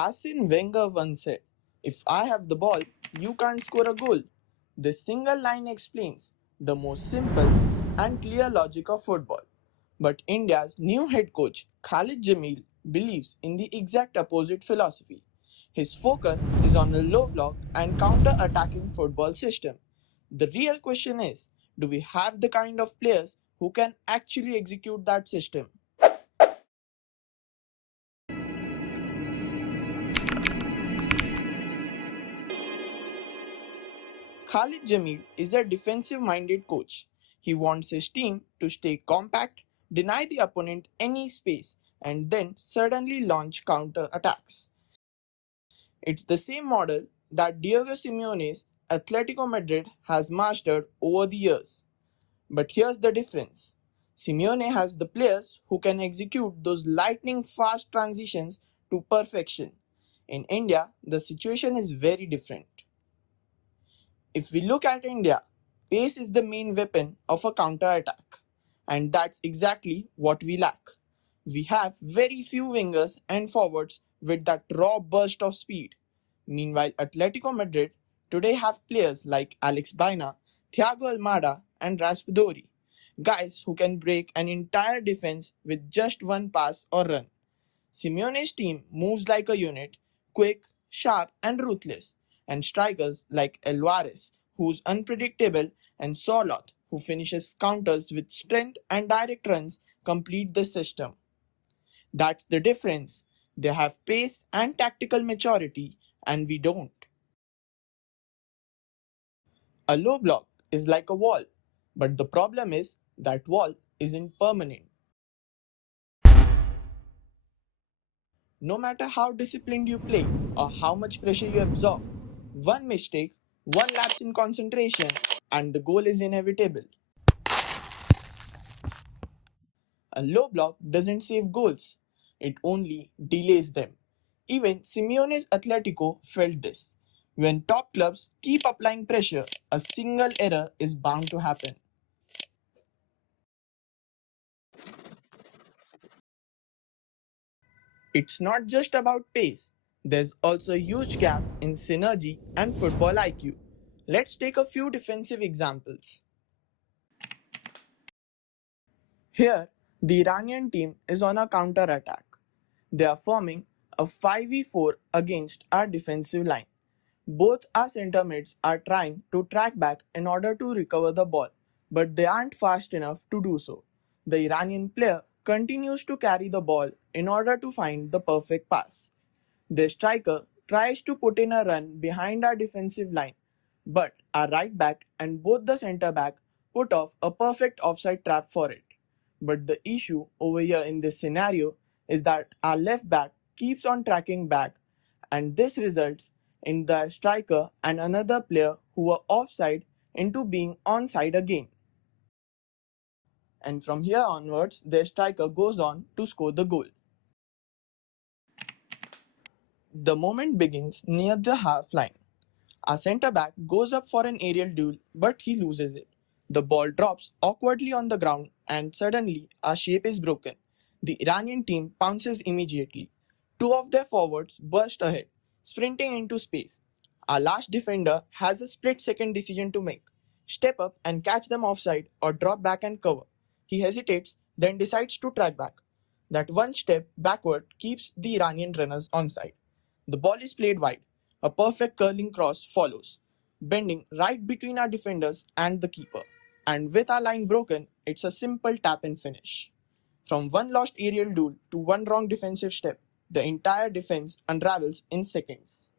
Arsene Wenger once said, "If I have the ball, you can't score a goal." This single line explains the most simple and clear logic of football. But India's new head coach, Khalid Jamil, believes in the exact opposite philosophy. His focus is on a low block and counter attacking football system. The real question is, do we have the kind of players who can actually execute that system? Khalid Jamil is a defensive minded coach. He wants his team to stay compact, deny the opponent any space, and then suddenly launch counter attacks. It's the same model that Diego Simeone's Atletico Madrid has mastered over the years. But here's the difference: Simeone has the players who can execute those lightning fast transitions to perfection. In India, the situation is very different. If we look at India, pace is the main weapon of a counter attack, and that's exactly what we lack. We have very few wingers and forwards with that raw burst of speed. Meanwhile, Atletico Madrid today have players like Alex Baina, Thiago Almada, and Raspadori, guys who can break an entire defense with just one pass or run. Simeone's team moves like a unit, quick, sharp, and ruthless, and strikers like Alvarez, who's unpredictable, and Sorloth, who finishes counters with strength and direct runs, complete the system. That's the difference. They have pace and tactical maturity, and we don't. A low block is like a wall, but the problem is that wall isn't permanent. No matter how disciplined you play or how much pressure you absorb, one mistake, one lapse in concentration, and the goal is inevitable. A low block doesn't save goals, it only delays them. Even Simeone's Atletico felt this. When top clubs keep applying pressure, a single error is bound to happen. It's not just about pace, there's also a huge gap in synergy and football IQ. Let's take a few defensive examples. Here, the Iranian team is on a counter attack. They are forming a 5v4 against our defensive line. Both our centre mids are trying to track back in order to recover the ball, but they aren't fast enough to do so. The Iranian player continues to carry the ball in order to find the perfect pass. The striker tries to put in a run behind our defensive line, but our right back and both the centre back put off a perfect offside trap for it. But the issue over here in this scenario is that our left back keeps on tracking back, and this results in the striker and another player who were offside into being onside again. And from here onwards, their striker goes on to score the goal. The moment begins near the half line. Our centre back goes up for an aerial duel, but he loses it. The ball drops awkwardly on the ground, and suddenly our shape is broken. The Iranian team pounces immediately. Two of their forwards burst ahead, sprinting into space. Our last defender has a split second decision to make: step up and catch them offside or drop back and cover. He hesitates, then decides to track back. That one step backward keeps the Iranian runners onside. The ball is played wide. A perfect curling cross follows, bending right between our defenders and the keeper. And with our line broken, it's a simple tap and finish. From one lost aerial duel to one wrong defensive step, the entire defense unravels in seconds.